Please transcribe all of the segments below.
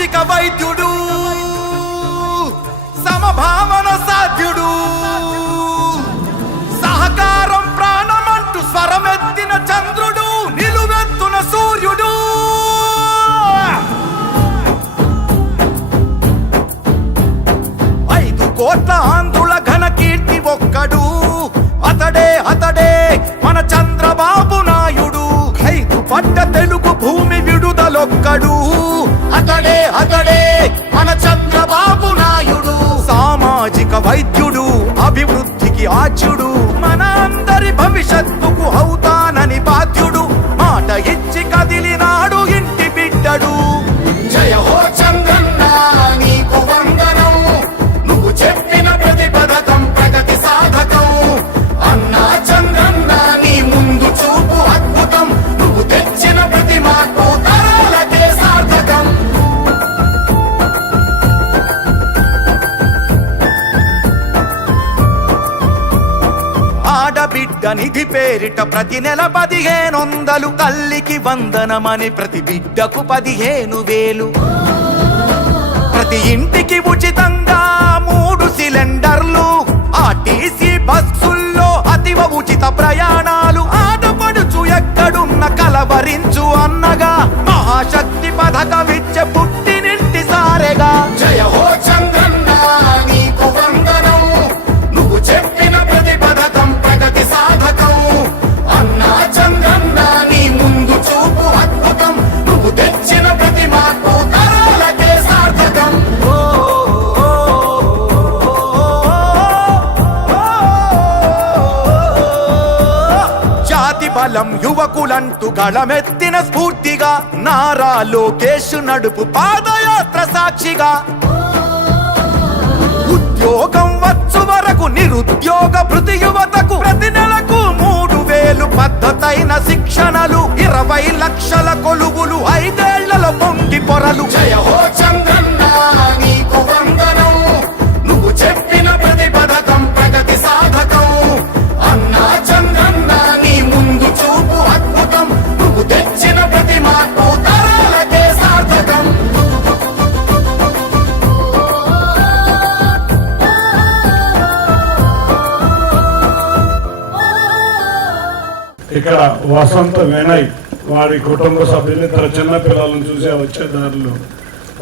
సామాజిక వైద్యుడు, సమభావన సాధ్యుడు, సహకారం ప్రాణమంటూ స్వరమెత్తిన చంద్రుడు, నిలువెత్తున సూర్యుడు. 5 కోట్ల ఆంధ్రుల ఘన కీర్తి ఒక్కడు, అతడే మన చంద్రబాబు నాయుడు. 5 పట్ట తెలుగు భూమి విడుదలొక్కడు, అతడే మన చంద్రబాబు నాయుడు. సామాజిక వైద్యుడు, అభివృద్ధికి ఆద్యుడు, మన అందరి భవిష్యత్తుకు అవుతానని బాధ్యుడు. మాట ఇచ్చి కదిలినాడు ఇంటి బిడ్డడు. జయ హో చంద్రన్న నీకు వందనం, నువ్వు చెప్పిన ప్రతి పథకం ప్రగతి సాధకం. అన్నా చంద్రన్న నీ ముందు చూపు అద్భుతం, నువ్వు తెచ్చిన ప్రతి మార్పు తరాలకే సార్థకం. ఆడబిడ్డ నిధి పేరిట ప్రతి నెల 1500, తల్లికి వందనమని ప్రతి బిడ్డకు 15,000. ప్రతి ఇంటికి ఉచితంగా 3 సిలిండర్లు, ఆర్టీసీ బస్సుల్లో అతివ ఉచిత ప్రయాణాలు. ఆడపడుచు ఎక్కడున్న కలవరించు అన్నగా, మహాశక్తి పథకమిచ్చే పుట్టినింటి సారెగా. జయ హో చంద్రన్న నీకు వందనం, నువ్వు చెప్పిన ప్రతి పథకం ప్రగతి సాధకం. అన్నా చంద్రన్న నీ ముందు చూపు అద్భుతం, నువ్వు తెచ్చిన ప్రతి మార్పు తరాలకే సార్థకం. జాతి బలం యువకులంటూ గళమెత్తిన స్ఫూర్తిగా, నారా లోకేష్ నడుపు పాదయాత్ర సాక్షిగా. ఉద్యోగం వచ్చు వరకు నిరుద్యోగ భృతి యువతకు, ప్రతి నెలకు 3,000 పద్ధతైన శిక్షణలు, 20 లక్షల కొలువులు, 5 ఏళ్లలో పొంగి పొరలు. జయ హో చంద్రన్న నీకు వందనం, నువ్వు చెప్పిన ప్రతి పథకం ప్రగతి సాధకం. అన్నా చంద్రన్న నీ ముందు చూపు అద్భుతం, నువ్వు తెచ్చిన ప్రతి మార్పు తరాలకే సార్థకం. ఇక్కడ వసంత వినయ్ వారి కుటుంబ సభ్యులు ఇద్దరు చిన్నపిల్లలను చూసే వచ్చే దారిలో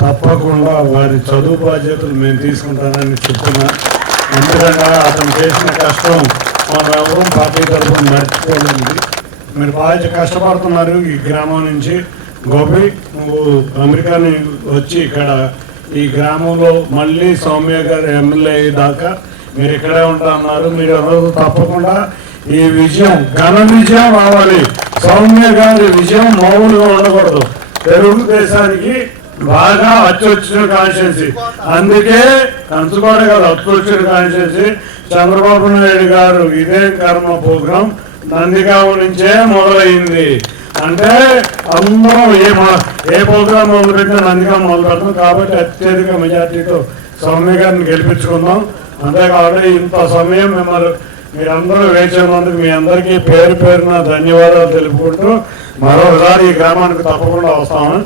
తప్పకుండా వారి చదువు బాధ్యతలు మేము తీసుకుంటానని చెప్తున్నా. ఎందుకంటే అతను చేసిన కష్టం మన ఎవరూ పార్టీ తరఫున మర్చిపోలేదు. మీరు బాగా కష్టపడుతున్నారు. ఈ గ్రామం నుంచి గోపి నువ్వు అమెరికాని వచ్చి ఇక్కడ ఈ గ్రామంలో మళ్ళీ సౌమ్య గారు ఎమ్మెల్యే అయ్యేదాకా మీరు ఇక్కడే ఉంటున్నారు. మీరు రోజు తప్పకుండా ఈ విజయం ఘన విజయం రావాలి. సౌమ్య గారి విజయం మామూలుగా ఉండకూడదు. తెలుగుదేశానికి బాగా అచ్చొచ్చిన కాన్స్టిట్యున్సీ, అందుకే కంచుకోట గారు అచ్చొచ్చిన కాన్స్టిట్యున్సీ. చంద్రబాబు నాయుడు గారు ఇదే కర్మ ప్రోగ్రాం నందిగామ నుంచే మొదలైంది. అంటే అందరం ఏ ప్రోగ్రాం మొదలుపెట్టినా నందిగామ మొదలు పెడతాం. కాబట్టి అత్యధిక మెజార్టీతో సౌమ్య గారిని గెలిపించుకుందాం. అంతేకాకుండా ఇంత సమయం మిమ్మల్ని మీరందరూ వేచినందుకు మీ అందరికీ పేరున ధన్యవాదాలు తెలుపుకుంటూ మరోసారి ఈ గ్రామానికి తప్పకుండా వస్తాము.